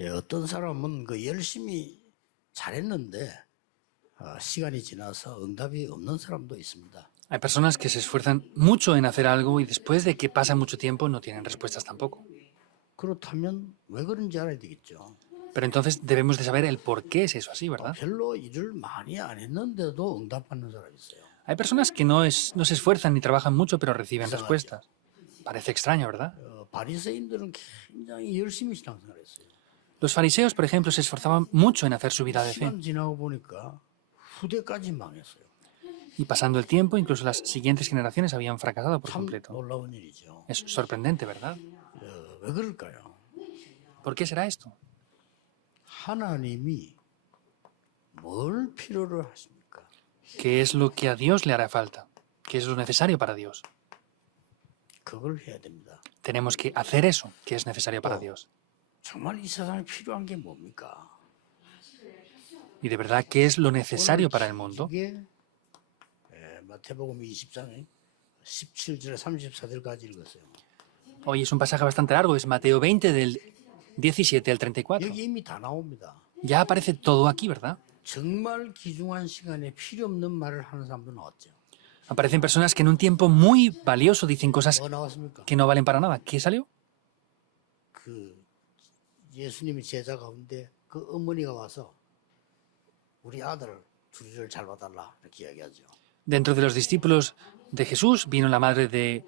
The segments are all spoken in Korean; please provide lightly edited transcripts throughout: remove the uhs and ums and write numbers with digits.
어떤 사람은 그 열심히 잘했는데 시간이 지나서 응답이 없는 사람도 있습니다. Hay personas que se esfuerzan mucho en hacer algo y después de que pasa mucho tiempo no tienen respuestas tampoco. 그렇다면 왜 그런지 알아야 되겠죠. Pero entonces debemos de saber el por qué es eso así, ¿verdad? 별로 일을 많이 안 했는데도 응답받는 사람이 있어요. Hay personas que no se esfuerzan ni trabajan mucho pero reciben respuestas. Parece extraño, ¿verdad? 바리새인들은 굉장히 열심히 신앙생활을 했어요. Los fariseos, por ejemplo, se esforzaban mucho en hacer su vida de fe. 시간 지나고 보니까 후대까지 망했어요. Y pasando el tiempo, incluso las siguientes generaciones habían fracasado por 참 completo. 놀라운 일이죠. Es sorprendente, ¿verdad? 왜 그럴까요? ¿Por qué será esto? 하나님이 뭘 필요로 하십니까? ¿Qué es lo que a Dios le hará falta? ¿Qué es lo necesario para Dios? 그걸 해야 됩니다. Tenemos que hacer eso que es necesario para Dios. 정말 이 세상에 필요한 게 뭡니까? Y de verdad, ¿qué es lo necesario para el mundo? 이게 마태복음 20장에 17절 34절까지 읽었어요. Hoy es un pasaje bastante largo, es Mateo 20 del 17 al 34. 여기 이미 다 나옵니다. Ya aparece todo aquí, ¿verdad? 정말 귀중한 시간에 필요 없는 말을 하는 사람들은 어때요? Aparecen personas que en un tiempo muy valioso dicen cosas 뭐 나왔습니까? que no valen para nada. ¿Qué salió? 그 예수님의 제자 가운데 그 어머니가 와서 우리 아들 둘을 잘 봐달라 이렇게 이야기하죠. Dentro de los discípulos de Jesús vino la madre de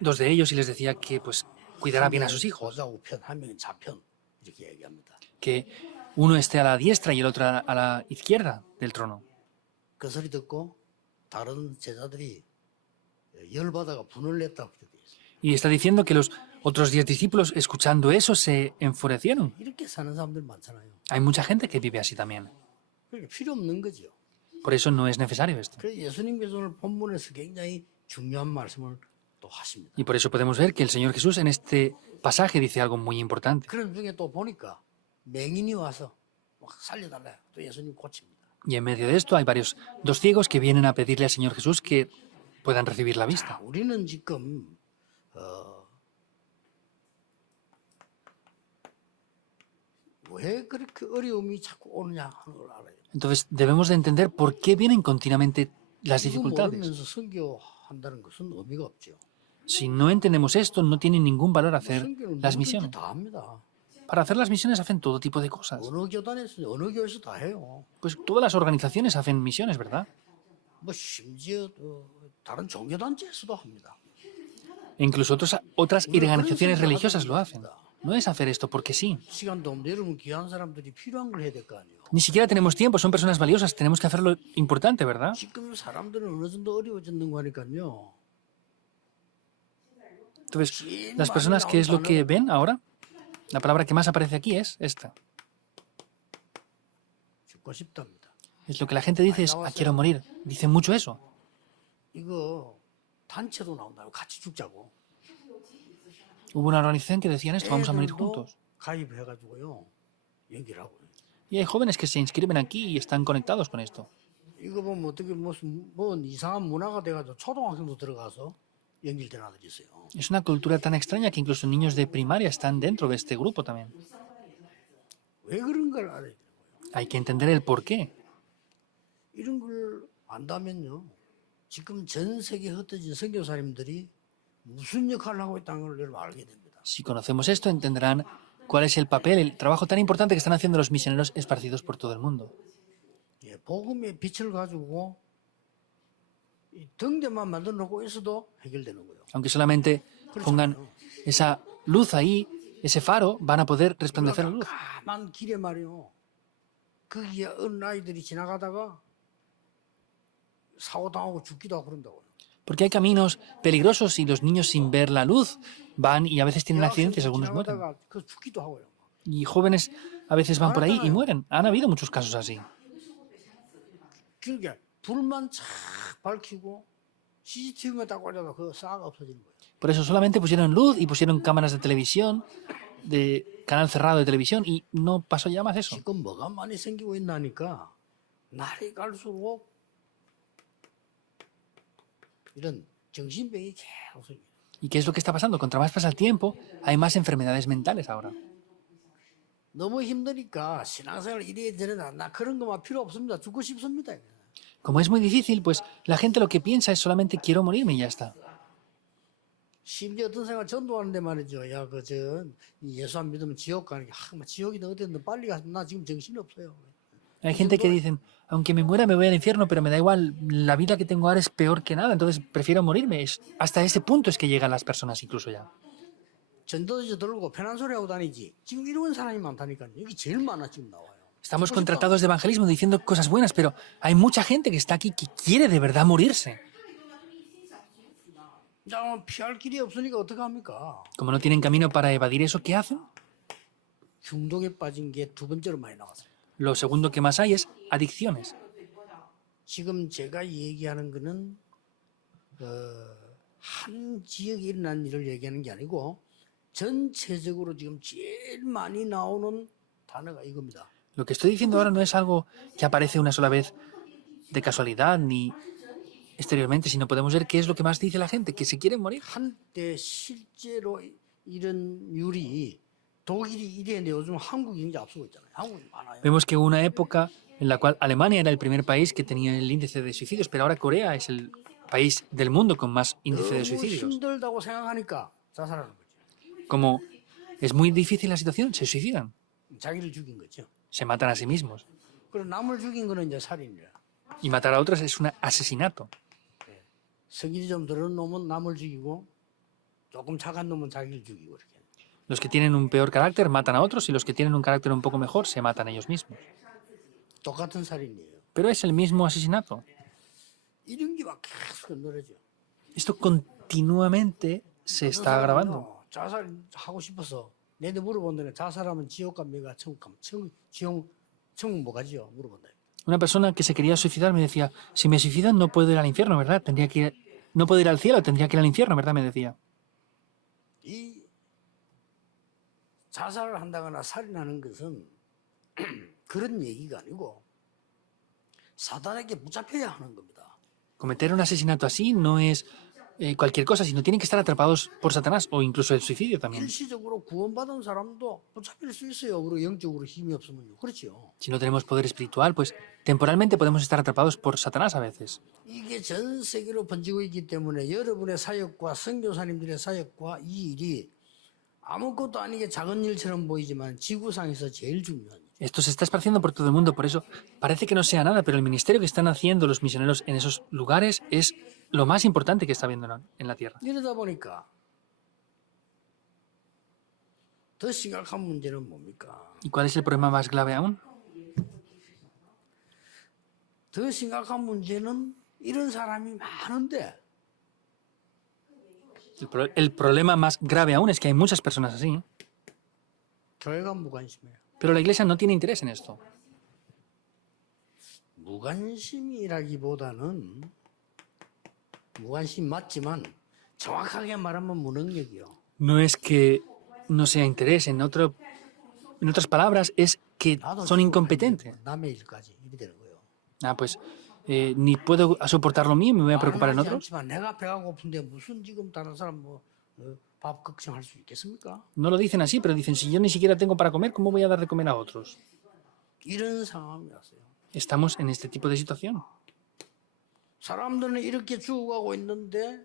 dos de ellos y les decía que pues cuidará bien a sus hijos, 보좌 우편 한 명은 좌편 이렇게 얘기합니다. que uno esté a la diestra y el otro a la izquierda del trono. 그 소리 듣고 다른 제자들이 열받아가 분을 냈다고 그렇게 돼 있어요. Y está diciendo que los otros 10 discípulos, escuchando eso, se enfurecieron. 이렇게 사는 사람들 많잖아요. Hay mucha gente que vive así también. 그러니까 필요 없는 거죠. Por eso no es necesario esto. 그래서 예수님께서 오늘 본문에서 굉장히 중요한 말씀을 또 하십니다. Y por eso podemos ver que el Señor Jesús en este pasaje dice algo muy importante. 그런 중에 또 보니까 맹인이 와서 막 살려달라요. 또 예수님 고칩니다. Y en medio de esto hay dos ciegos que vienen a pedirle al Señor Jesús que puedan recibir la vista. 우리는 지금 왜 그렇게 어려움이 자꾸 오느냐 하는 걸 알아요. Entonces debemos de entender por qué vienen continuamente las 이거 dificultades. 모르면서 선교한다는 것은 의미가 없죠. Si no entendemos esto, no tiene ningún valor hacer 선교는 las 누구든지 misiones. 다 합니다. Para hacer las misiones hacen todo tipo de cosas. 어느 교단에서 어느 교회에서 다 해요. Pues todas las organizaciones hacen misiones, ¿verdad? 뭐 심지어 다른 종교단체에서도 합니다. E incluso otras organizaciones religiosas lo hacen. No es hacer esto porque sí. 시간도 없는데 여러분 귀한 사람들이 필요한 걸 해야 될 거 아니에요. Ni siquiera tenemos tiempo, son personas valiosas, tenemos que hacer lo importante, ¿verdad? 지금 사람들은 어느 정도 어려워졌는 거니까요. Entonces, las personas, ¿qué es lo que ven ahora? La palabra que más aparece aquí es esta. 죽고 싶답니다. Es lo que la gente dice es, quiero morir. Dicen mucho eso. 이거 단체도 나온다고 같이 죽자고. Hubo una organización que decían esto, vamos a morir juntos. 가입해가지고요 연기를 하고. Y hay jóvenes que se inscriben aquí y están conectados con esto. 이거 보면 어떻게 무슨 뭐 이상한 문화가 돼가지고 초등학생도 들어가서 연결된 아들이 있어요. Es una cultura tan extraña que incluso niños de primaria están dentro de este grupo también. 왜 그런 걸 알아야 돼요. Hay que entender el por qué. 이런 걸 안다면요. 지금 전 세계 흩어진 선교사님들이 무슨 역할을 하고 있다는 걸 여러분 알게 됩니다. Si conocemos esto, entenderán cuál es el papel, el trabajo tan importante que están haciendo los misioneros esparcidos por todo el mundo. 예, 복음의 빛을 가지고 이 등대만 만들어 놓고 있어도 해결되는 거예요. Aunque solamente pongan esa luz ahí, ese faro, van a poder resplandecer la luz. 가만 길에 말이요. 거기에 어린 아이들이 지나가다가 사고 당하고 죽기도 하고 그런다고요. Porque hay caminos peligrosos y los niños sin ver la luz van y a veces tienen accidentes, algunos mueren. 지나가다가 그 죽기도 하고요. Y jóvenes a veces van por ahí y mueren. Han habido muchos casos así. 그러니까 불만 착 밝히고 CCTV만 딱 올려도 그 싹 없어지는 거예요. Por eso solamente pusieron luz y pusieron cámaras de televisión, de canal cerrado de televisión y no pasó ya más eso. 지금 뭐가 많이 생기고 있나니까 날이 갈수록 이런 정신병이 계속 생겨요. ¿Y qué es lo que está pasando? Contra más pasa el tiempo, hay más enfermedades mentales ahora. 너무 힘드니까 신앙생활 이래저래 나 그런 거만 필요 없습니다. 죽고 싶습니다. Como es muy difícil, pues la gente lo que piensa es solamente quiero morirme y ya está. 심지어 어떤 생각 전도하는데 말이죠. 야, 예수 안 믿으면 지옥 가는 게, 지옥이든 어디든 빨리 가서 나 지금 정신이 없어요. Hay gente que dicen, aunque me muera me voy al infierno, pero me da igual, la vida que tengo ahora es peor que nada, entonces prefiero morirme. Hasta ese punto es que llegan las personas incluso ya. 전도지 들고 편한 소리 하고 다니지. 지금 이런 사람이 많다니까요. 여기 제일 많아 지금 나와요. Estamos 죽고 싶다. contratados de evangelismo diciendo cosas buenas, pero hay mucha gente que está aquí que quiere de verdad morirse. 자, 피할 길이 없으니까 어떡합니까? Como no tienen camino para evadir eso, ¿qué hacen? 중독에 빠진 게 두 번째로 많이 나왔어요. Lo segundo que más hay es adicciones. 지금 제가 얘기하는 거는 한 지역에 일어난 일을 얘기하는 게 아니고 전체적으로 지금 제일 많이 나오는 단어가 이겁니다. Lo que estoy diciendo ahora no es algo que aparece una sola vez de casualidad ni exteriormente, sino podemos ver qué es lo que más dice la gente, que se quieren morir. 한때 실제로 이런 율이 독일이 이랬는데 요즘 한국이 이제 앞서고 있잖아요. 한국이 많아요. Vemos que hubo una época en la cual Alemania era el primer país que tenía el índice de suicidios, pero ahora Corea es el país del mundo con más índice de 너무 suicidios. 힘들다고 생각하니까 자살하는 거죠. Como es muy difícil la situación, se suicidan, 자기를 죽인 거죠. se matan a sí mismos. 그리고 남을 죽인 거는 이제 살인이라. Y matar a otros es un asesinato. 성질이 좀 들은 놈은 남을 죽이고 조금 착한 놈은 자기를 죽이고 이렇게. Los que tienen un peor carácter matan a otros y los que tienen un carácter un poco mejor se matan a ellos mismos. 똑같은 살인이에요. Pero es el mismo asesinato. 이런 게 막 계속 늘어져. Esto continuamente se está agravando. 자살하고 싶어서 내한테 물어본다네. 자살하면 지옥 갑니까? 천국 가면 천국 못 가지요? 물어본다. Una persona que se quería suicidar me decía, si me suicidan no puedo ir al infierno, ¿verdad? No puedo ir al cielo, tendría que ir al infierno, ¿verdad? Me decía. 이 자살을 한다거나 살인하는 것은 그런 얘기가 아니고 사단에게 붙잡혀야 하는 겁니다. Cometer un asesinato así no es cualquier cosa, sino tienen que estar atrapados por Satanás o incluso el suicidio también. 일시적으로 구원받은 사람도 붙잡힐 수 있어요. 그리고 영적으로 힘이 없으면요. 그렇죠. Si no tenemos poder espiritual, pues temporalmente podemos estar atrapados por Satanás a veces. 이게 전 세계로 번지고 있기 때문에 여러분의 사역과 선교사님들의 사역과 이 일이 아무것도 아니게 작은 일처럼 보이지만 지구상에서 제일 중요한 일. Esto se está esparciendo por todo el mundo, por eso parece que no sea nada, pero el ministerio que están haciendo los misioneros en esos lugares es lo más importante que está habiendo en la tierra. 이러다 보니까 더 심각한 문제는 뭡니까? ¿Y cuál es el problema más grave aún? 더 심각한 문제는 이런 사람이 많은데 El problema más grave aún es que hay muchas personas así, 교회가 무관심해요. pero la iglesia no tiene interés en esto. 무관심이라기보다는 무관심 맞지만 정확하게 말하면 무능력이요. No es que no sea interés, en otras palabras, es que 나도 son 지금 incompetentes. 남의 일까지 이렇게 되는 거예요. Ah, pues ni puedo soportar lo mío, me voy a preocupar en 말은 하지 otros. 않지만 내가 배가 고픈데 무슨 지금 다른 사람 밥 걱정할 수 있겠습니까? No lo dicen así, pero dicen, si yo ni siquiera tengo para comer, ¿cómo voy a dar de comer a otros? 이런 상황이었어요. Estamos en este tipo de situación. 사람들은 이렇게 죽어가고 있는데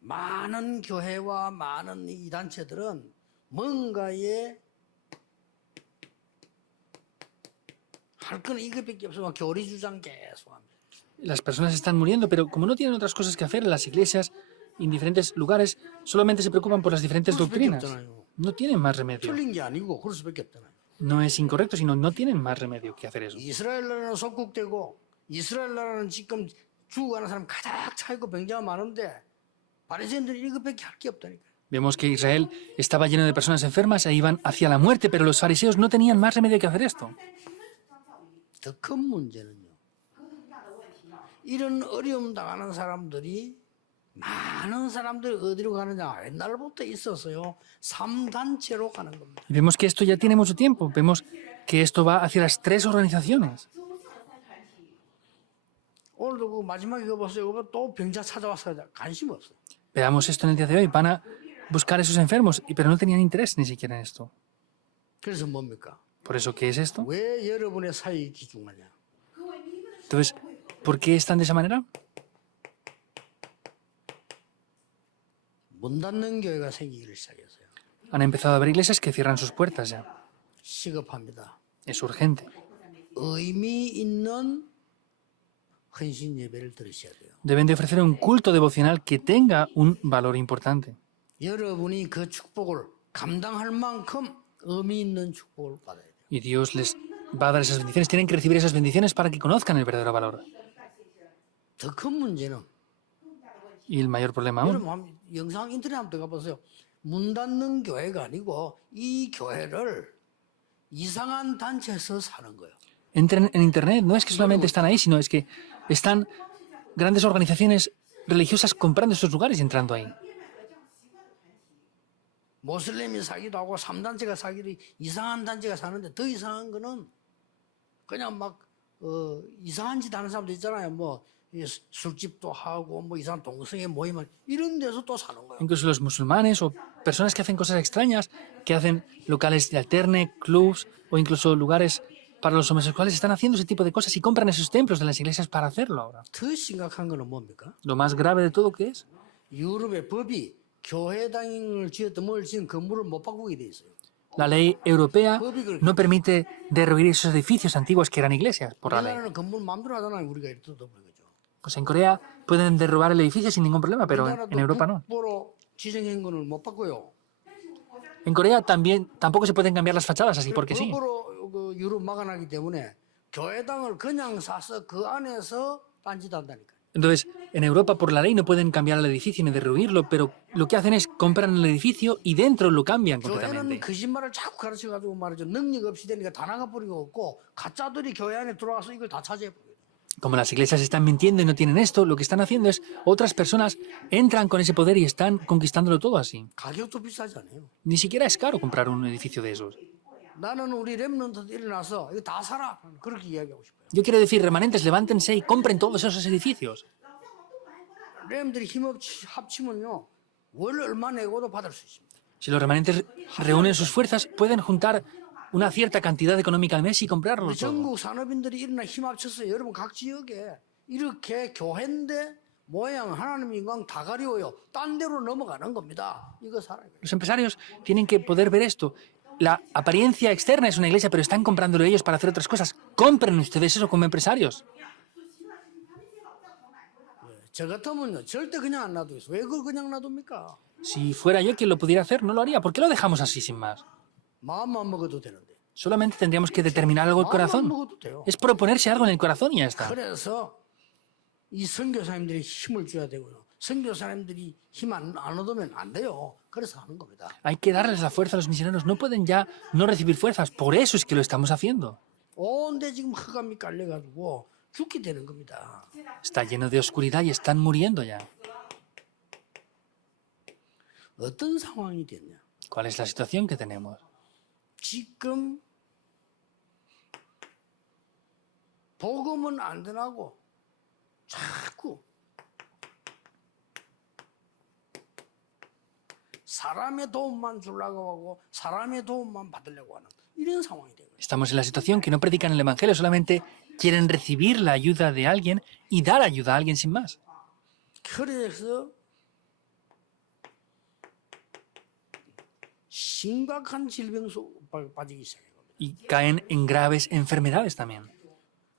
많은 교회와 많은 이 단체들은 뭔가에 할 거는 이것밖에 없으면 교리 주장 계속 합니다. Las personas están muriendo, pero como no tienen otras cosas que hacer, las iglesias en diferentes lugares solamente se preocupan por las diferentes 그럴 수밖에 doctrinas. 없잖아요. No tienen más remedio. 틀린 게 아니고 그럴 수밖에 없잖아요. No es incorrecto, sino no tienen más remedio que hacer eso. 이스라엘 나라는 속국되고 이스라엘 나라는 지금 죽어가는 사람 가득 차 있고 병자가 많은데 바리새인들이 이것밖에 할 게 없다니까. Vemos que Israel estaba lleno de personas enfermas e iban hacia la muerte, pero los fariseos no tenían más remedio que hacer esto. 더 큰 문제는요. 이런 어려움 당하는 사람들이 많은 사람들이 어디로 가느냐 옛날부터 있었어요. 3단체로 가는 겁니다. Y vemos que esto ya tiene mucho tiempo. Vemos que esto va hacia las tres organizaciones. 오늘도 그 마지막에 그거 보세요. 그거 또 병자 찾아와서 관심 없어요. Veamos esto en el día de hoy. Van a buscar a esos enfermos, pero no tenían interés ni siquiera en esto. 그래서 뭡니까? Por eso, ¿qué es esto? 왜 여러분의 사역이 귀중하냐? Entonces, ¿por qué están de esa manera? 문 닫는 교회가 생기기를 시작했어요. Han empezado a haber iglesias que cierran sus puertas ya. 시급합니다. Es urgente. 의미 있는 헌신 예배를 드리셔야 돼요. Deben de ofrecer un culto devocional que tenga un valor importante. 여러분이 그 축복을 감당할 만큼 의미 있는 축복을 받아야 돼요. Y Dios les va a dar esas bendiciones. Tienen que recibir esas bendiciones para que conozcan el verdadero valor. 더 큰 문제는 Y el mayor problema aún, 여러분 영상 인터넷 한번 들어가 보세요. 문 닫는 교회가 아니고 이 교회를 이상한 단체에서 사는 거예요. entren en Internet. No es que solamente están ahí, sino es que están grandes organizaciones religiosas comprando estos lugares y entrando ahí. 모슬림이 사기도 하고 3단체가 사기도 이상한 단체가 사는데 더 이상한 거는 그냥 막 이상한 짓 하는 사람도 있잖아요. 뭐 술집도 하고 뭐 이상한 동성애 모임을 이런 데서 또 사는 거예요. Incluso los musulmanes o personas que hacen cosas extrañas, que hacen locales de alterne, clubs o incluso lugares para los homosexuales, están haciendo ese tipo de cosas y compran esos templos de las iglesias para hacerlo ahora. 더 심각한 거는 뭡니까? Lo más grave de todo que es 유럽의 법이 교회당을 지었던 뭘 지은 건물을 못 바꾸게 돼 있어요. la ley europea no permite derruir esos edificios antiguos que eran iglesias por la ley. 우리나라는 건물 마음대로 하잖아요. 우리가 이렇게 뜯어버리죠. Pues en Corea pueden derrubar el edificio sin ningún problema, pero en Europa no. 국보로 지정한 거는 못 바꿔요. En Corea también tampoco se pueden cambiar las fachadas así porque sí. 법으로 그 유럽 막아나기 때문에 교회당을 그냥 사서 그 안에서 딴짓한다니까. Entonces, en Europa por la ley no pueden cambiar el edificio ni derruirlo, pero lo que hacen es compran el edificio y dentro lo cambian 교회는 completamente. 거짓말을 자꾸 가르쳐가지고 말이죠. 능력 없이 되니까 다 나가버리고 없고 가짜들이 교회 안에 들어와서 이걸 다 차지해버려요. Como las iglesias están mintiendo y no tienen esto, lo que están haciendo es otras personas entran con ese poder y están conquistándolo todo así. 가격도 비싸지 않아요. Ni siquiera es caro comprar un edificio de esos. 나는 우리 랩런트 일어나서 이거 다 사라. 그렇게 이야기하고 싶어요. Yo quiero decir, remanentes, levántense y compren todos esos edificios. 랩들이 힘 합치면요. 월 얼마 내고도 받을 수 있습니다. Si los remanentes reúnen sus fuerzas, pueden juntar una cierta cantidad económica al mes y comprarlo 우리 todo. 전국 산업인들이 일어나 힘 합쳐서 여러분 각 지역에 이렇게 교회인데 모양 하나님 인간 다 가리워요. 딴 데로 넘어가는 겁니다. 이거 살아요. Los empresarios tienen que poder ver esto. La apariencia externa es una iglesia, pero están comprándolo ellos para hacer otras cosas. Compren ustedes eso como empresarios. 저 같으면요 절대 그냥 안 놔두겠어. 왜 그걸 그냥 놔둡니까? Si fuera yo quien lo pudiera hacer, no lo haría. ¿Por qué lo dejamos así sin más? 마음만 먹어도 되는데. Solamente tendríamos que determinar algo el 마음만 corazón. 먹어도 돼요. Es proponerse algo en el corazón y ya está. 그래서 이 선교사님들이 힘을 줘야 되고요. 선교사님들이 힘 안 얻으면 안 돼요. 그래서 하는 겁니다. Hay que darles la fuerza a los misioneros. No pueden ya no recibir fuerzas. Por eso es que lo estamos haciendo. 온데 지금 흑암이 깔려가지고 죽게 되는 겁니다. Está lleno de oscuridad y están muriendo ya. 어떤 상황이 됐냐? ¿Cuál es la situación que tenemos? 지금 복음은 안 전하고 자꾸 사람의 도움만 주려고 하고 사람의 도움만 받으려고 하는 이런 상황이 되고 Estamos en la situación que no predican el Evangelio, solamente quieren recibir la ayuda de alguien y dar ayuda a alguien sin más. 그래서 심각한 질병 속 빠지기 시작해요. Y caen en graves enfermedades también.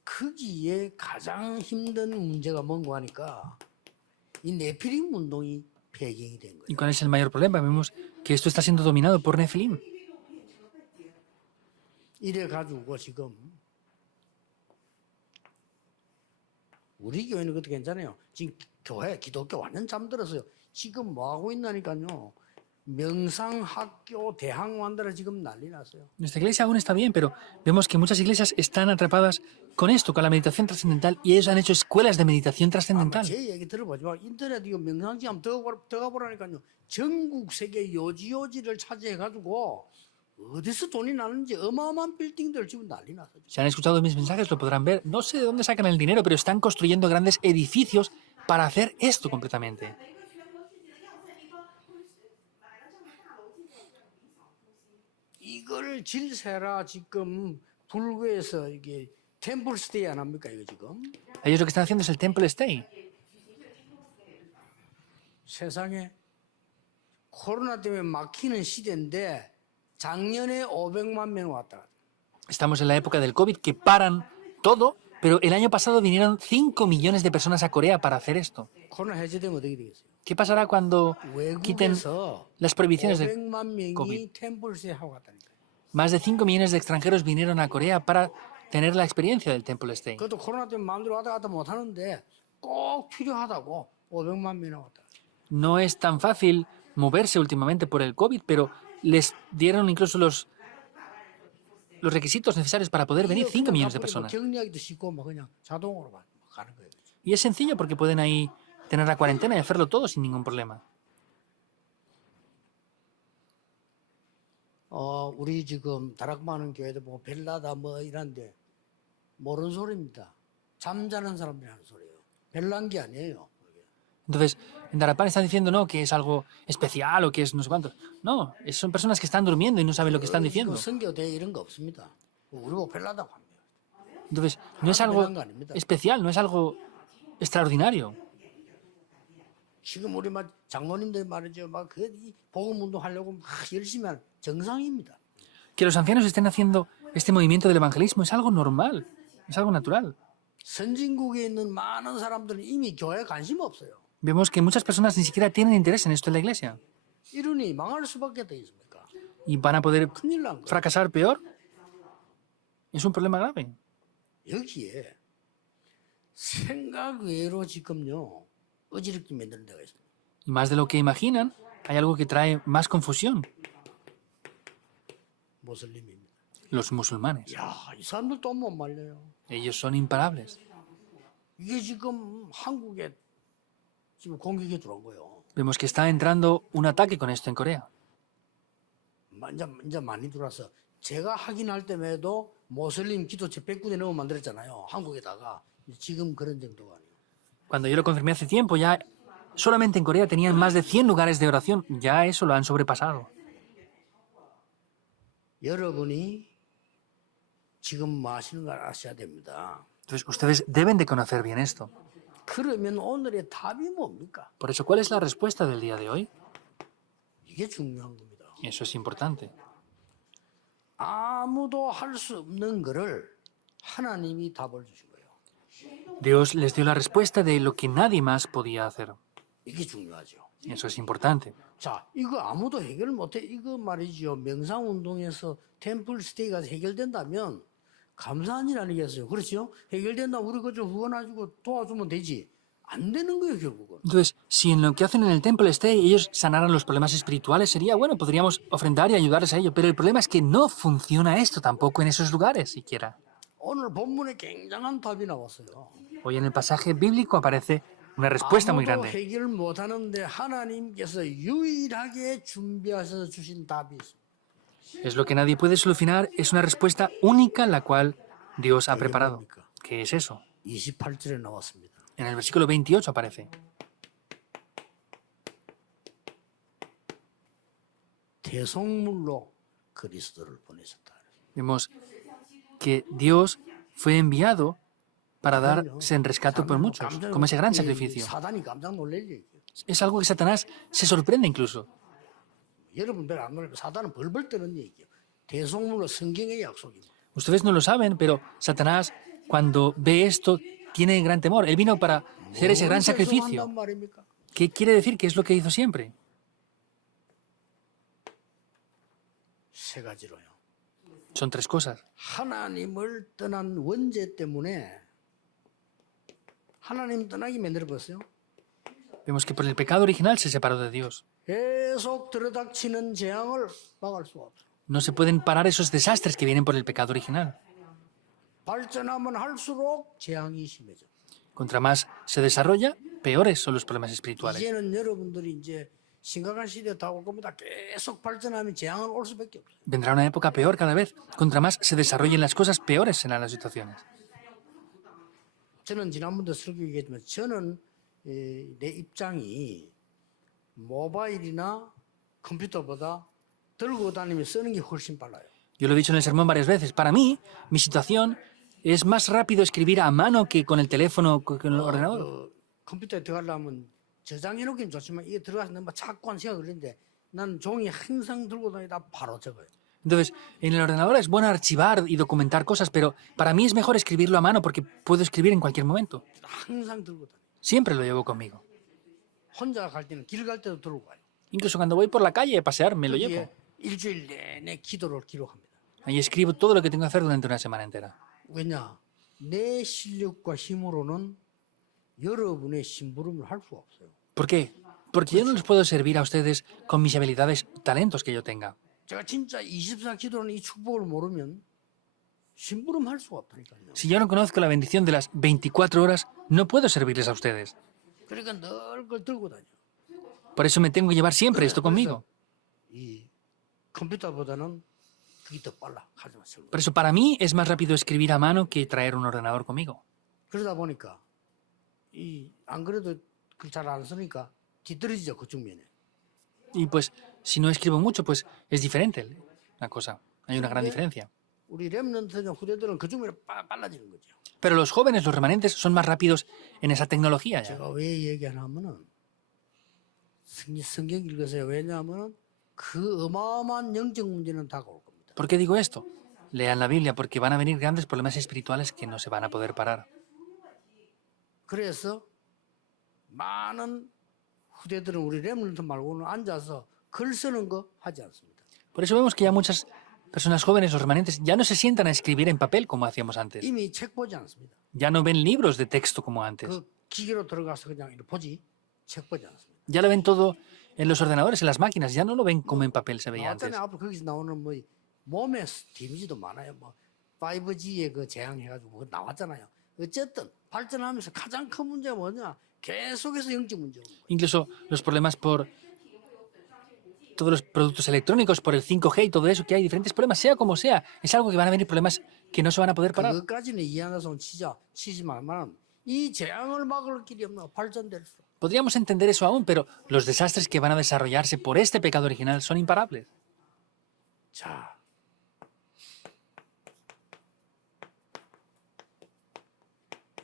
거기에 가장 힘든 문제가 뭔가 하니까 이 네피림 운동이 배경이 된 ¿Y 거예요. cuál es el mayor problema? Vemos que esto está siendo dominado por Nefilim. 이래 가지고 지금 우리 교회는 그것도 괜찮아요. 지금 교회 기독교 완전 잠들었어요. 지금 뭐 하고 있나니까요. 명상학교 대학원들은 지금 난리 났어요. Nuestra iglesia aún está bien, pero vemos que muchas iglesias están atrapadas con esto, con la meditación trascendental, y ellos han hecho escuelas de meditación trascendental. 제 얘기 들어보지만 인터넷 이거 명상지 한번 들어가 보라니까요. 전국 세계 요지요지를 차지해 가지고 어디서 돈이 나는지 어마어마한 빌딩들 지금 난리 났어요. Si han escuchado mis mensajes lo podrán ver. No sé de dónde sacan el dinero, pero están construyendo grandes edificios para hacer esto completamente. 이걸 질세라 지금 불교에서 이게 템플 스테이 안 합니까 이거 지금? Ellos lo que están haciendo es el Temple Stay. 세상에 코로나 때문에 막히는 시대인데 작년에 500만 명 왔다 갔다. Estamos en la época del COVID que paran todo, pero el año pasado vinieron 5 millones de personas a Corea para hacer esto. 코로나 해제되면 어떻게 되겠어요? ¿Qué pasará cuando quiten 외국에서 las prohibiciones del 500만 명이 COVID? 템플 스테이 하고 갔다니까. Más de 5 millones de extranjeros vinieron a Corea para tener la experiencia del Temple Stay. 그것도 코로나 때문에 마음대로 왔다 갔다 못 하는데 꼭 필요하다고 500만 명이 왔다. No es tan fácil moverse últimamente por el COVID, pero les dieron incluso los requisitos necesarios para poder venir 5 millones de personas. 격리하기도 쉽고 막 그냥 자동으로 막 가는 거예요. Y es sencillo porque pueden ahí tener la cuarentena y hacerlo todo sin ningún problema. 우리 지금 다락 많은 교회도 뭐 벨라다 뭐 이런데 모르는 소리입니다. 잠자는 사람들이 하는 소리예요. 별난 게 아니에요. Entonces, en Darapán están diciendo no, que es algo especial o que es no sé cuánto. No, son personas que están durmiendo y no saben lo que están diciendo. 선교대 이런 거 없습니다. 우리 뭐 벨라다고 합니다. Entonces, no es algo especial, no es algo extraordinario. 지금 우리 막 장로님들 말이죠. 막그 복음 운동하려고 막 열심히 하는 정상입니다. Que los ancianos estén haciendo este movimiento del evangelismo es algo normal, es algo natural. 선진국에 있는 많은 사람들은 이미 교회에 관심 없어요. Vemos que muchas personas ni siquiera tienen interés en esto en la iglesia. 이러니 망할 수밖에 더 있습니까? Y van a poder 큰일 난 거예요. fracasar peor. Es un problema grave. 여기에 생각 외로 지금요 어지럽게 만드는 데가 있어요. Y más de lo que imaginan, hay algo que trae más confusión. 모슬림입니다. Los musulmanes. 야, 이 사람들 또 못 말려요. Ellos son imparables. 이게 지금 한국에 지금 공격이 들어온 거예요. Vemos que está entrando un ataque con esto en Corea. 이제 많이 들어와서 제가 확인할 때에도 모슬림 기도체 100군데 넘어 만들었잖아요. 한국에다가 지금 그런 정도가 아니에요. Cuando yo lo confirmé hace tiempo, ya solamente en Corea tenían más de 100 lugares de oración. Ya eso lo han sobrepasado. 여러분이 지금 뭐 하시는 걸 아셔야 됩니다. Entonces, ustedes deben de conocer bien esto. 그러면 오늘의 답이 뭡니까? Por eso, ¿cuál es la respuesta del día de hoy? 이게 중요한 겁니다. Eso es importante. 아무도 할 수 없는 거를 하나님이 답을 주신 거예요. Dios les dio la respuesta de lo que nadie más podía hacer. 이게 중요하죠. Eso es importante. 자, 이거 아무도 해결 못해. 이거 말이죠. 명상운동에서 템플 스테이가 해결된다면 감사한 일 아니겠어요? 그렇죠? 해결된다 우리 그저 후원해주고 도와주면 되지. 안 되는 거예요, 결국은. Entonces, si en lo que hacen en el Temple Stay ellos sanaran los problemas espirituales, sería bueno, podríamos ofrendar y ayudarles a ello. Pero el problema es que no funciona esto tampoco en esos lugares siquiera. 오늘 본문에 굉장한 답이 나왔어요. Hoy en el pasaje bíblico aparece una respuesta muy 아무도 grande. 해결 못하는데 하나님께서 유일하게 준비하셔서 주신 답이 있습니다. Es lo que nadie puede solucionar, es una respuesta única la cual Dios ha preparado. ¿Qué es eso? 28절에 나왔습니다. En el versículo 28 aparece. 대속물로 그리스도를 보내셨다. Vemos que Dios fue enviado para darse en rescate por muchos, como ese gran sacrificio. 사단이 깜짝 놀랄 얘기예요. Es algo que Satanás se sorprende incluso. 여러분 별로 안 놀라요. 사단은 벌벌 떠는 얘기예요. 대속물로 성경의 약속입니다. Ustedes no lo saben, pero Satanás, cuando ve esto, tiene gran temor. Él vino para hacer ese gran sacrificio. 대속한단 말입니까? ¿Qué quiere decir? ¿Qué es lo que hizo siempre? 세 가지로요. Son tres cosas. 하나님을 떠난 원죄 때문에 하나님 떠나게 만들어버렸어요. Vemos que por el pecado original se separó de Dios. 계속 들어닥치는 재앙을 막을 수가 없어요. No se pueden parar esos desastres que vienen por el pecado original. 발전하면 할수록 재앙이 심해져. Contra más se desarrolla, peores son los problemas espirituales. 이제는 여러분들이 이제 심각한 시대에 다 올 겁니다. 계속 발전하면 재앙은 올 수밖에 없어요. Vendrá una época peor cada vez. Contra más se desarrollen las cosas, peores serán las situaciones. 저는 지난번도 설교 얘기했지만 저는 내 입장이 모바일이나 컴퓨터보다 들고 다니며 쓰는 게 훨씬 빨라요. Yo lo he dicho en el sermón varias veces. Para mí, mi situación es más rápido escribir a mano que con el teléfono, con el ordenador. 컴퓨터에 들어가려면 저장해 놓긴 좋지만 이게 들어가서 너무 자꾸 한 시간 걸리는데 난 종이 항상 들고 다니다 바로 적어요. Entonces, en el ordenador es bueno archivar y documentar cosas, pero para mí es mejor escribirlo a mano porque puedo escribir en cualquier momento. 항상 들고 다녀요. Siempre lo llevo conmigo. 혼자 갈 때는 길 갈 때도 들고 가요. Incluso cuando voy por la calle a pasear, me lo llevo. 거기에 일주일 내내 기도를 기록합니다. Ahí escribo todo lo que tengo que hacer durante una semana entera. 왜냐? 내 실력과 힘으로는 여러분의 심부름을 할 수가 없어요. ¿Por qué? Porque yo no les puedo servir a ustedes con mis habilidades, talentos que yo tenga. 제가 진짜 24 기도는 이 축복을 모르면 심부름 할 수가 없다니까요. Si yo no conozco la bendición de las 24 horas, no puedo servirles a ustedes. 그러니까 늘 그걸 들고 다녀. Por eso me tengo que llevar siempre esto conmigo. 이 컴퓨터보다는 그게 더 빨라. 하지만 설마. Por eso para mí es más rápido escribir a mano que traer un ordenador conmigo. 그러다 보니까 이 안 그래도 글 잘 안 쓰니까 뒤떨어지죠 그쪽 면에. Y pues, si no escribo mucho, pues es diferente la cosa. Hay una gran diferencia. 우리 렘넌트 후대들은 그쪽 면에 빨라지는 거죠. Pero los jóvenes, los remanentes, son más rápidos en esa tecnología ya. 제가 왜 얘기하냐면은 성경 읽으세요. 왜냐하면은 그 어마어마한 영적 문제는 다가올 겁니다. ¿Por qué digo esto? Lean la Biblia porque van a venir grandes problemas espirituales que no se van a poder parar. 그래서 많은 후대들은 우리 렘넌트 말고는 앉아서 글 쓰는 거 하지 않습니다. Por eso vemos que ya muchas personas jóvenes, los remanentes, ya no se sientan a escribir en papel como hacíamos antes. 이미 책 보지 않습니다. Ya no ven libros de texto como antes. 그 기계로 들어가서 그냥 이렇게 보지 책 보지 않습니다. Ya lo ven todo en los ordenadores, en las máquinas. Ya no lo ven como en papel se veía antes. 나왔잖아요. 앞으로 거기서 나오는 뭐 몸의 데미지도 많아요. 뭐 5G에 그 제한해가지고 그거 나왔잖아요. 어쨌든 발전하면서 가장 큰 문제가 뭐냐? 계속해서 영적 문제가 오는 거예요. Incluso los problemas por todos los productos electrónicos, por el 5G y todo eso, que hay diferentes problemas, sea como sea. Es algo que van a venir problemas que no se van a poder parar. 그것까지는 이해하면서 치지만 이 재앙을 막을 길이 없나 발전될 수. Podríamos entender eso aún, pero los desastres que van a desarrollarse por este pecado original son imparables. 자,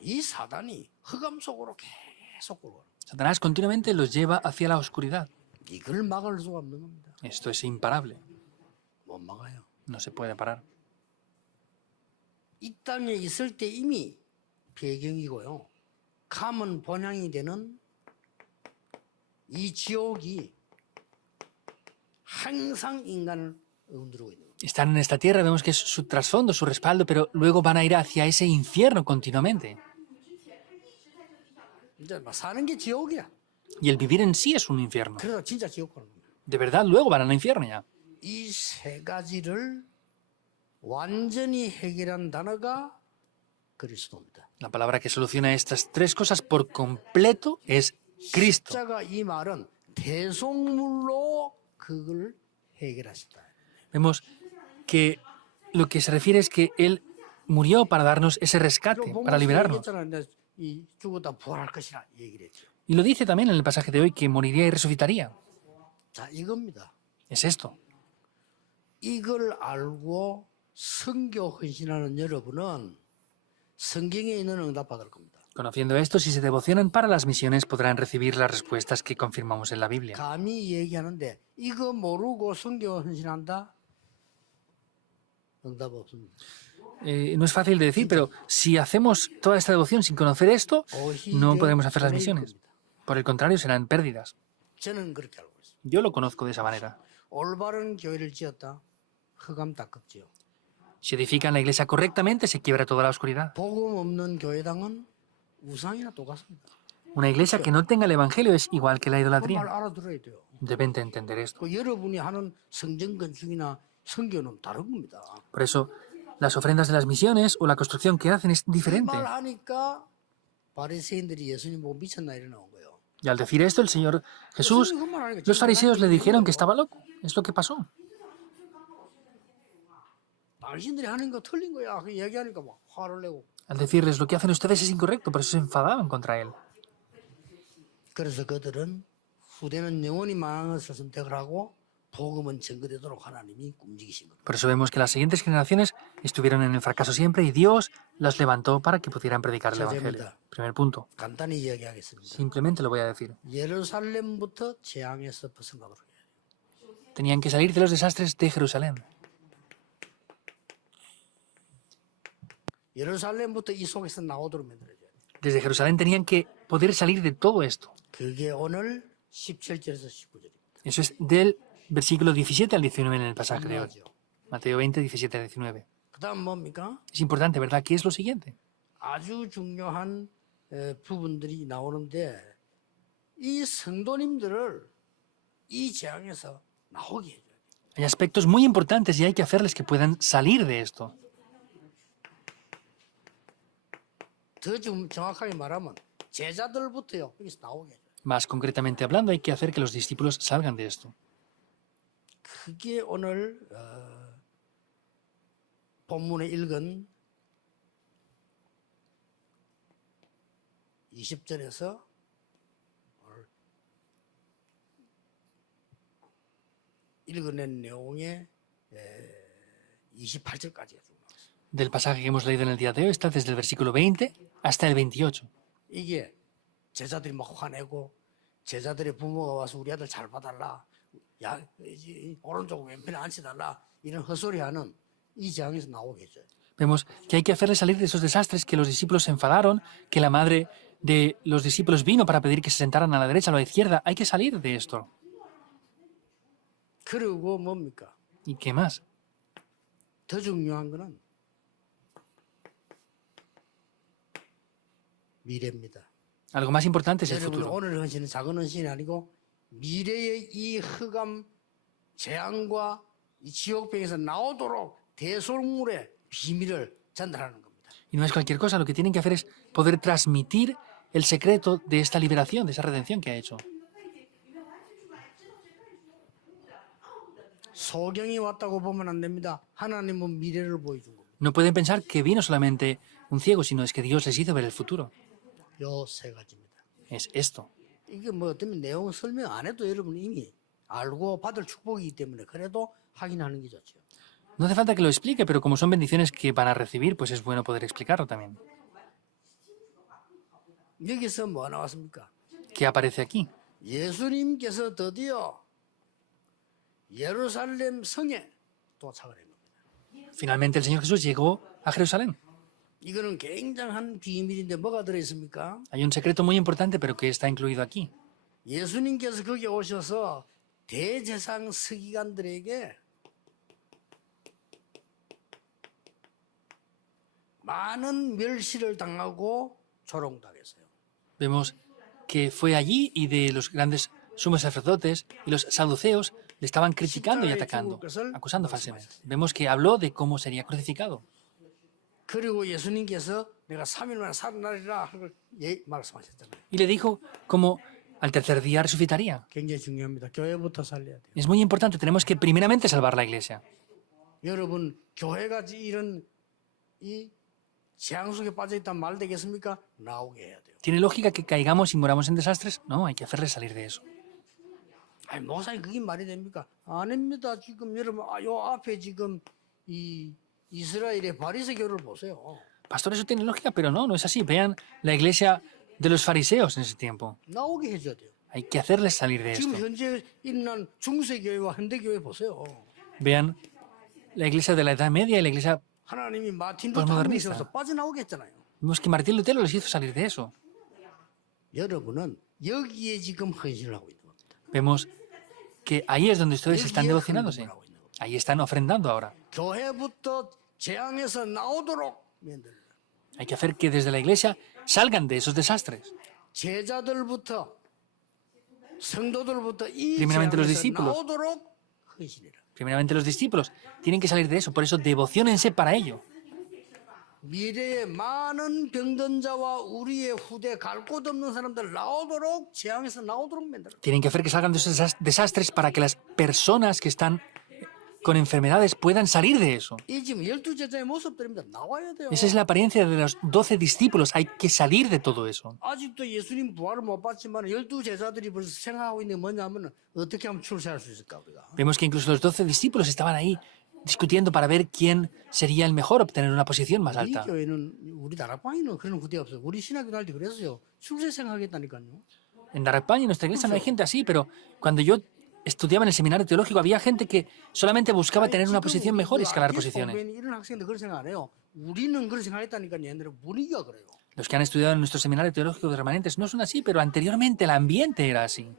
이 사단이 흑암 속으로 계속 굴러. Satanás continuamente los lleva hacia la oscuridad. 이걸 막을 수가 없는 겁니다. Esto es imparable. 못 막아요. No se puede parar. 이 땅에 있을 때 이미 배경이고요. 감은 본향이 되는 이 지옥이 항상 인간을 흔들고 있는 거예요. Están en esta tierra, vemos que es su trasfondo, su respaldo, pero luego van a ir hacia ese infierno continuamente. 이제 막 사는 게 지옥이야. Y el vivir en sí es un infierno. 그래서 진짜 지옥 가는 겁니다. De verdad, luego van al infierno ya. 이 세 가지를 완전히 해결한 단어가 그리스도입니다. La palabra que soluciona estas tres cosas por completo es Cristo. 십자가 이 말은 대속물로 그걸 해결하셨다. Vemos que lo que se refiere es que Él murió para darnos ese rescate, para liberarnos. 이 죽었다 부활할 것이라 얘기를 했죠. Y lo dice también en el pasaje de hoy que moriría y resucitaría. 자, 이겁니다. Es esto. 이걸 알고 선교 헌신하는 여러분은 성경에 있는 응답 받을 겁니다. Conociendo esto, si se devocionan para las misiones, podrán recibir las respuestas que confirmamos en la Biblia. 감히 얘기하는데 이거 모르고 선교 헌신한다? 응답 없습니다. No es fácil de decir, pero si hacemos toda esta devoción sin conocer esto, no podemos hacer las misiones. Por el contrario, serán pérdidas. 저는 그렇게 알고 있습니다. Yo lo conozco de esa manera. 올바른 교회를 지었다. 흑암 닦읍지요. Si edifican la iglesia correctamente, se quiebra toda la oscuridad. 복음 없는 교회당은 우상이나 똑같습니다. Una iglesia que no tenga el evangelio es igual que la 그 말 idolatría. 알아들어야 돼요. Deben de entender esto. 그 여러분이 하는 성전 건축이나 선교는 다른 겁니다. Por eso, las ofrendas de las misiones o la construcción que hacen es 이 diferente. 말 하니까 바리새인들이 예수님 보고 미쳤나 이러는 거예요. Y al decir esto, el Señor Jesús, 예수님이 그 말 하니까 los 지금 fariseos le 하나님이 dijeron que 그래요. estaba loco. Es lo que pasó. 당신들이 하는 거 틀린 거야. 그 얘기하니까 막 화를 내고. Al decirles lo que hacen ustedes es incorrecto, por eso se enfadaban contra él. 그래서 그들은 후대는 영원히 망한 것을 선택을 하고 복음은 증거되도록 하나님이 움직이신 겁니다. Por eso vemos que las siguientes generaciones estuvieron en el fracaso siempre y Dios las levantó para que pudieran predicar el Evangelio. Primer punto. 간단히 이야기하겠습니다. Simplemente lo voy a decir. 예루살렘부터 재앙에서 벗어나도록 해요. Tenían que salir de los desastres de Jerusalén. 예루살렘부터 이 속에서 나오도록 만들어줘야 돼요. Desde Jerusalén tenían que poder salir de todo esto. 그게 오늘 17절에서 19절입니다. Eso es del versículo 17 al 19 en el pasaje de hoy. Mateo 20, 17 al 19. 그 다음 뭡니까? Es importante, ¿verdad? ¿Qué es lo siguiente? 아주 중요한 부분들이 나오는데 이 성도님들을 이 재앙에서 나오게 해줘야 돼요. Hay aspectos muy importantes y hay que hacerles que puedan salir de esto. 더 정확하게 말하면 제자들부터요 여기서 나오게 해줘요. Más concretamente hablando, hay que hacer que los discípulos salgan de esto. 그게 오늘 본문에 읽은 20절에서 읽어낸 내용의 28절까지 Del pasaje que hemos leído en el día de hoy está desde el versículo 20 hasta el 28. 이게 제자들이 막 화내고 제자들의 부모가 와서 우리 아들 잘 봐달라, 야 오른쪽 왼편에 앉혀달라 이런 헛소리하는 이 재앙에서 나오게 해줘요. Vemos que hay que hacerles salir de esos desastres, que los discípulos se enfadaron, que la madre de los discípulos vino para pedir que se sentaran a la derecha o a la izquierda. Hay que salir de esto. 그리고 뭡니까? ¿Y qué más? 더 중요한 거는 미래입니다. Algo más importante es el 여러분 futuro. 오늘 헌신은 작은 헌신이 아니고 미래의 이 흑암 재앙과 이 지옥병에서 나오도록 대속물의 비밀을 전달하는 겁니다. Y no es cualquier cosa, lo que tienen que hacer es poder transmitir el secreto de esta liberación, de esa redención que ha hecho. 소경이 왔다고 보면 안 됩니다. 하나님은 미래를 보여준 겁니다. No pueden pensar que vino solamente un ciego, sino es que Dios les hizo ver el futuro. 요 세 가지입니다. Es esto. 이게 뭐 어떤 내용 설명 안 해도 여러분 이미 알고 받을 축복이기 때문에 그래도 확인하는 게 좋죠. No hace falta que lo explique, pero como son bendiciones que van a recibir, pues es bueno poder explicarlo también. 여기서 뭐 나왔습니까? ¿Qué aparece aquí? 예수님께서 드디어 예루살렘 성에 도착을 한 겁니다. Finalmente el Señor Jesús llegó a Jerusalén. 이거는 굉장한 비밀인데 뭐가 들어있습니까? Hay un secreto muy importante, pero que está incluido aquí. 예수님께서 거기 오셔서 대제사장 서기관들에게 많은 멸시를 당하고 조롱당했어요. Vemos que fue allí y de los grandes sumos sacerdotes y los saduceos le estaban criticando y atacando, acusando falsamente. Vemos que habló de cómo sería crucificado. 그리고 예수님께서 내가 3일 만에 살아나리라 하고 말씀하셨잖아요. Y le dijo cómo al tercer día resucitaría. 굉장히 중요합니다. 교회부터 살려야 돼요. Es muy importante, tenemos que primeramente salvar la iglesia. 여러분 교회가 이런 이 재앙 속에 빠져 있단 말 되겠습니까? 나오게 해야 돼요. ¿Tiene lógica que caigamos y muramos en desastres? No, hay que hacerles salir de eso. 아니 목사님 그게 말이 됩니까? 아닙니다. 지금 여러분 요 앞에 지금 이 이스라엘의 바리새교를 보세요. Pastor, eso tiene lógica, pero no, no es así. Vean la iglesia de los fariseos en ese tiempo. 나오게 해줘야 돼요. Hay que hacerles salir de 지금 esto. 현재 있는 중세교회와 현대교회 보세요. Vean la iglesia de la Edad Media y la iglesia... 하나님이 마틴 Pues 루터 modernista. 하면서 빠져나오게 했잖아요. Vemos que Martín Lutero les hizo salir de eso. 여러분은 여기에 지금 헌신을 하고 있는 겁니다. Vemos que ahí es donde ustedes están 여기에 devocionándose. 헌금을 하고 있는 겁니다. Ahí están ofrendando ahora. 교회부터 재앙에서 나오도록 만들어요. Hay que hacer que desde la iglesia salgan de esos desastres. 제자들부터 성도들부터 이 Primeramente los 재앙에서 discípulos. 나오도록 헌신해라. Primeramente los discípulos tienen que salir de eso. Por eso devociónense para ello. 미래에 많은 병든 자와 우리의 후대 갈 곳 없는 사람들 나오도록 재앙에서 나오도록 만들어. Tienen que hacer que salgan de esos desastres para que las personas que están con enfermedades puedan salir de eso. 이 지금 12제자의 모습들입니다. 나와야 돼요. Esa es la apariencia de los 12 discípulos. Hay que salir de todo eso. 아직도 예수님 부활을 못 봤지만 12제자들이 벌써 생각하고 있는 게 뭐냐면 어떻게 하면 출세할 수 있을까 우리가. Vemos que incluso los 12 discípulos estaban ahí discutiendo para ver quién sería el mejor, obtener una posición más 우리 alta. 교회는 우리 다락방에는 그런 후대 없어요. 우리 신학교 다닐 때 그랬어요. 출세 생각했다니까요. En Darakpan y en nuestra iglesia no hay gente así, pero cuando yo estudiaba en el seminario teológico había gente que solamente buscaba tener una posición mejor y escalar posiciones. 이런 학생들 그런 생각 안 해요. 우리는 그런 생각했다니까요. 옛날에 분위기가 그래요. Los que han estudiado en nuestro seminario teológico de remanentes no son así, pero anteriormente el ambiente era así.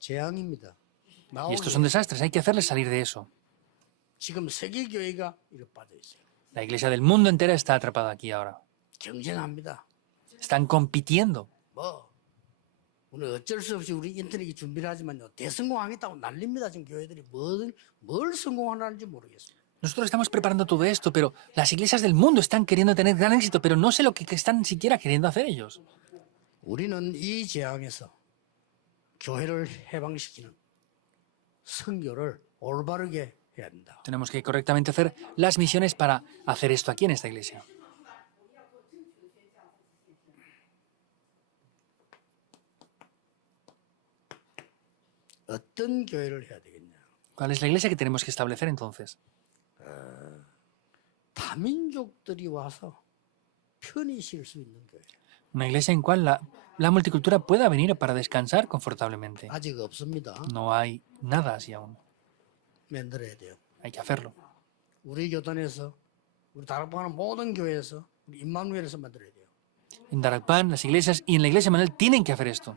재앙입니다. Y estos son desastres, hay que hacerles salir de eso. 지금 세계 교회가 이렇게 빠져 있어요. La iglesia del mundo entera está atrapada aquí ahora. 경쟁합니다. Están compitiendo. 뭐 오늘 어쩔 수 없이 우리 인터넷이 준비를 하지만요. 대성공하겠다고 난립니다. 지금 교회들이 뭘 성공하는지 모르겠어요. Nosotros estamos preparando todo esto, pero las iglesias del mundo están queriendo tener gran éxito, pero no sé lo que están siquiera queriendo hacer ellos. 우리는 이 재앙에서 교회를 해방시키는 선교를 올바르게 해야 합니다. Tenemos que correctamente hacer las misiones para hacer esto aquí en esta iglesia. 어떤 교회를 해야 되겠냐? ¿Cuál es la iglesia que tenemos que establecer entonces? 다민족들이 와서 편히 쉴 수 있는 교회. Una iglesia en cual la multicultura pueda venir para descansar confortablemente. 아직 없습니다. No hay nada así aún. 만들어야 돼요. Hay que hacerlo. 우리 교단에서 우리 다락방하는 모든 교회에서 우리 임마누엘에서 만들어야 돼요. En Darakpan, las iglesias y en la iglesia Manuel tienen que hacer esto.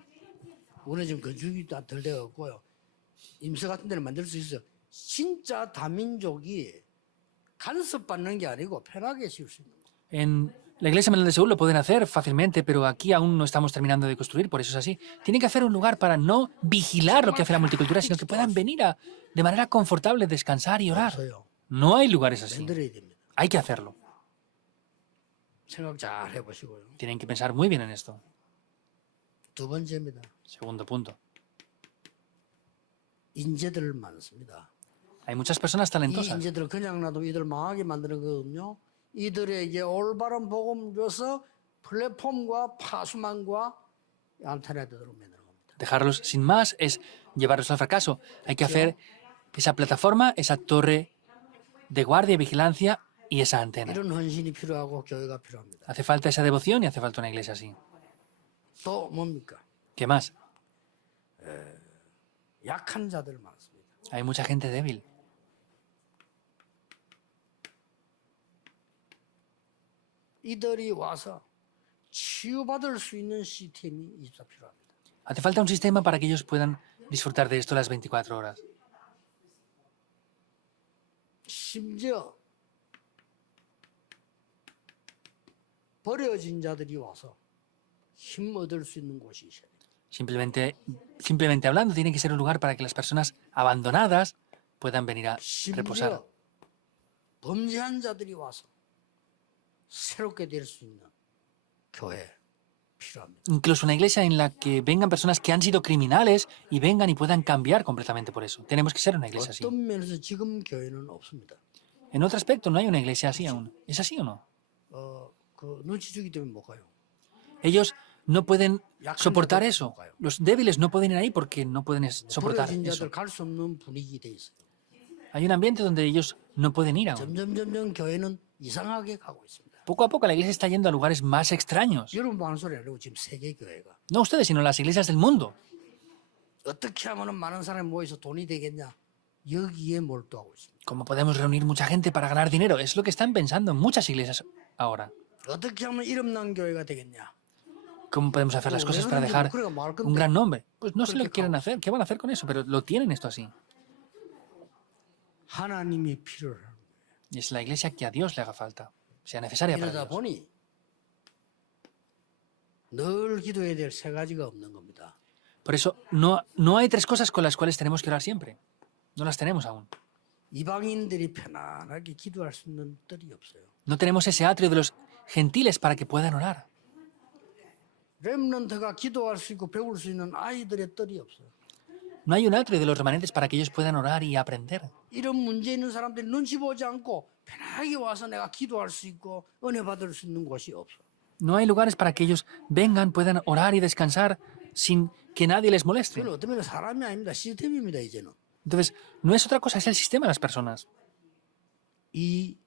우리는 지금 건축이 덜 되었고요. 임서 같은 데는 만들 수 있어요. 진짜 다민족이 간섭받는 게 아니고 편하게 쉴 수 있는 거. En la iglesia Manuel de Seúl lo pueden hacer fácilmente, pero aquí aún no estamos terminando de construir, por eso es así. Tienen que hacer un lugar para no vigilar lo que hace la multicultura, sino que puedan venir de manera confortable, descansar y orar. 없어요. No hay lugares así. 만들어야 됩니다. Hay que hacerlo. 생각 잘 해보시고요. Tienen que pensar muy bien en esto. 두 번째입니다. Segundo punto. 인재들 많습니다. Hay muchas personas 이 talentosas. 인재들 그냥 놔도 이들 망하게 만드는 거거든요. 이들에게 올바른 복음 줘서 플랫폼과 파수망과 안테나들로 만드는 겁니다. Dejarlos sin más es llevarlos al fracaso. Hay que hacer esa plataforma, esa torre de guardia y vigilancia y esa antena. 이런 헌신이 필요하고 교회가 필요합니다. Hace falta esa devoción y hace falta una iglesia así. 또 뭡니까? ¿Qué más? 약한 자들 많습니다. Hay mucha gente débil. 이들이 와서 치유받을 수 있는 시스템이 있어 필요합니다. Hace falta un sistema para que ellos puedan disfrutar de esto las 24 horas. 심지어 버려진 자들이 와서 힘 얻을 수 있는 곳이 있어야 돼요. Simplemente hablando, tiene que ser un lugar para que las personas abandonadas puedan venir a reposar. 심지어 범죄한 자들이 와서 새롭게 될 수 있는 교회 필요합니다. Incluso una iglesia en la que vengan personas que han sido criminales y vengan y puedan cambiar completamente por eso. Tenemos que ser una iglesia así. 어떤 면에서 지금 교회는 없습니다. En otro aspecto, no hay una iglesia así aún. ¿Es así o no? 그 눈치 주기 때문에 못 가요. Ellos no pueden soportar eso. Los débiles no pueden ir ahí porque no pueden soportar 버려진 eso. 자들 갈 수 없는 분위기 돼 있어요. Hay un ambiente donde ellos no pueden ir aún. 점점 교회는 이상하게 가고 있습니다. Poco a poco la iglesia está yendo a lugares más extraños. 여러분 하는 소리 아니고 지금 세계 교회가 No ustedes, sino las iglesias del mundo. 어떻게 하면 많은 사람이 모여서 돈이 되겠냐 여기에 몰두하고 있습니다. ¿Cómo podemos reunir mucha gente para ganar dinero? Es lo que están pensando en muchas iglesias ahora. 어떻게 하면 이름난 교회가 되겠냐. ¿Cómo podemos hacer las cosas para dejar un gran nombre? Pues no sé lo que quieren hacer, qué van a hacer con eso, pero lo tienen esto así. 하나님이 필요한 Y es la iglesia que a Dios le haga falta, sea necesaria para 이러다 Dios. 보니 늘 기도해야 될 세 가지가 없는 겁니다. Por eso no hay tres cosas con las cuales tenemos que orar siempre. No las tenemos aún. 이방인들이 편안하게 기도할 수 있는 뜰이 없어요. No tenemos ese atrio de los gentiles para que puedan orar. 렘넌트가 기도할 수 있고 배울 수 있는 아이들의 뜰이 없어요. No hay un atrio de los remanentes para que ellos puedan orar y aprender. 이런 문제 있는 사람들이 눈치 보지 않고 편하게 와서 내가 기도할 수 있고 은혜 받을 수 있는 곳이 없어. No hay lugares para que ellos vengan, puedan orar y descansar sin que nadie les moleste. 그건 어떤 면은 사람이 아닙니다. 시스템입니다, 이제는. Entonces, no es otra cosa, es el sistema de las personas. 이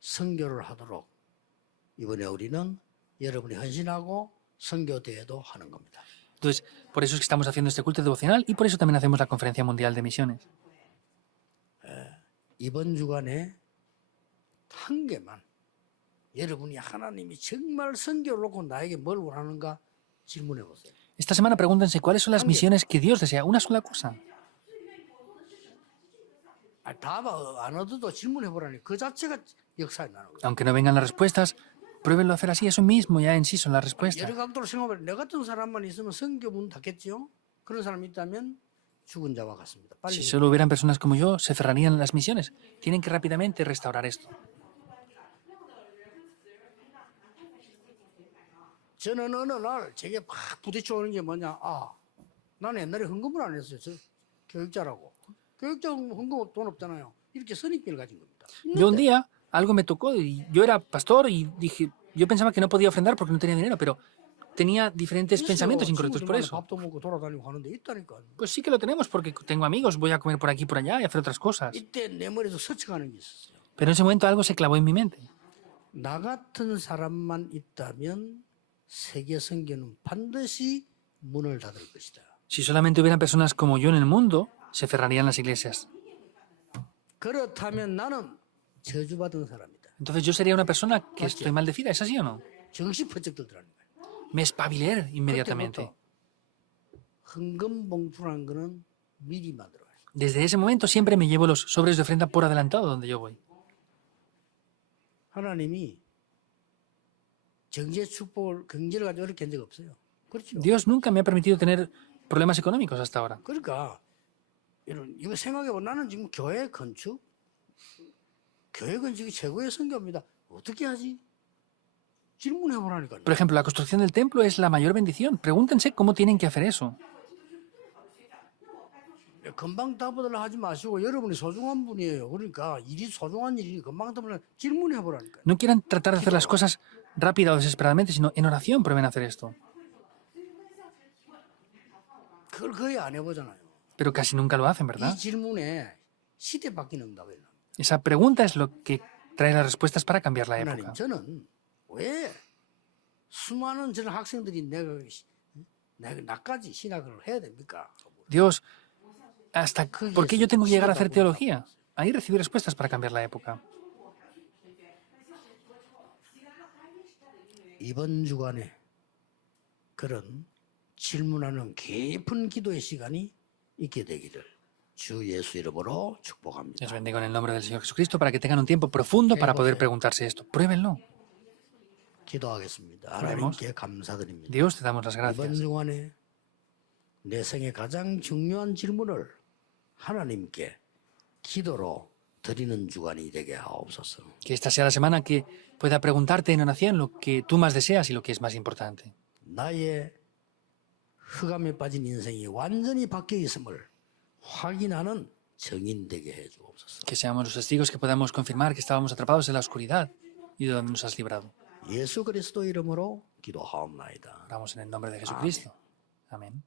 선교를 하도록 이번에 우리는 여러분이 헌신하고 선교 대회도 하는 겁니다. Entonces, por eso es que estamos haciendo este culto devocional y por eso también hacemos la Conferencia Mundial de Misiones. 이번 주간에 한 개만 여러분이 하나님이 정말 선교를 놓고 나에게 뭘 원하는가 질문해 보세요. Esta semana pregúntense cuáles son las misiones que Dios desea. Una sola cosa. 답 안 얻어도 질문해 보라니 그 자체가 역사에 나는 거예요. Aunque no vengan las respuestas, pruébenlo a hacer así. Eso mismo ya en sí son las respuestas. 여러 각도로 생각해보면 내 같은 사람만 있으면 선교 문 닫겠지요. 그런 사람이 있다면 죽은 자와 같습니다. 빨리. Si solo hubieran personas como yo, se cerrarían las misiones. Tienen que rápidamente restaurar esto. 저는 어느 날 제게 막 부딪혀 오는 게 뭐냐. 나는 옛날에 헌금을 안 했어요. 저 교육자라고. 교육자 헌금 돈 없잖아요. 이렇게 선입견을 가진 겁니다. Yo un día algo me tocó y yo era pastor y dije, yo pensaba que no podía ofrendar porque no tenía dinero, pero tenía diferentes pensamientos incorrectos por eso. 밥도 먹고 돌아다니고 하는데 있다니까. Pues sí que lo tenemos porque tengo amigos, voy a comer por aquí y por allá y hacer otras cosas. 이때 내 머리에서 스쳐가는 게 있었어요. Pero en ese momento algo se clavó en mi mente. 나 같은 사람만 있다면 세계 선교는 반드시 문을 닫을 것이다. Si solamente hubieran personas como yo en el mundo, se cerrarían las iglesias. 그렇다면 나는 저주받은 사람이다. Entonces yo sería una persona que estoy maldecida, ¿es así o no? 정신 번쩍 들더라는 거예요. Me espabilé inmediatamente. 헌금 봉투라는 거는 미리 만들어요. Desde ese momento siempre me llevo los sobres de ofrenda por adelantado donde yo voy. 하나님이 경제 축복을 경제를 가지고 어렵게 한 적 없어요. 그렇죠? Dios nunca me ha permitido tener problemas económicos hasta ahora. 그러니까 이거 생각해보면 나는 지금 교회 건축이 최고의 선교입니다. 어떻게 하지? 질문해보라니까요. Por ejemplo, la construcción del templo es la mayor bendición. Pregúntense cómo tienen que hacer eso. 금방 답을 하지 마시고 여러분이 소중한 분이에요. 그러니까 일이 소중한 일이니 금방 답을 질문해보라니까요. No quieran tratar de hacer las cosas rápida o desesperadamente, sino en oración prueben a hacer esto. 그걸 거의 안 해보잖아요. Pero casi nunca lo hacen, ¿verdad? 이 질문에 시대 바뀌는 응답을 합니다. Esa pregunta es lo que trae las respuestas para cambiar la 하나님, época. 저는 왜 수많은 저런 학생들이 나까지 신학을 해야 됩니까? Dios, ¿por qué yo tengo que llegar a hacer teología? Ahí recibí respuestas para cambiar la época. 이번 주간에 그런 질문하는 깊은 기도의 시간이 있게 되기를 주 예수 이름으로 축복합니다. Les bendigo en el nombre del Señor Jesucristo para que tengan un tiempo profundo para poder preguntarse esto. Pruébenlo. 기도하겠습니다. 하나님께 감사드립니다. Dios, te damos las 이번 gracias. 주간에 내 생의 가장 중요한 질문을 하나님께 기도로 드리는 주간이 되게 하옵소서. Que esta sea la semana que pueda preguntarte en oración lo que tú más deseas y lo que es más importante. 나의 흑암에 빠진 인생이 완전히 바뀌어 있음을 확인하는 증인 되게 해 주옵소서. Que seamos los testigos que podamos confirmar que estábamos atrapados en la oscuridad y de donde nos has librado. 예수 그리스도 이름으로 기도하옵나이다. Oramos en el nombre de Jesucristo. Amén.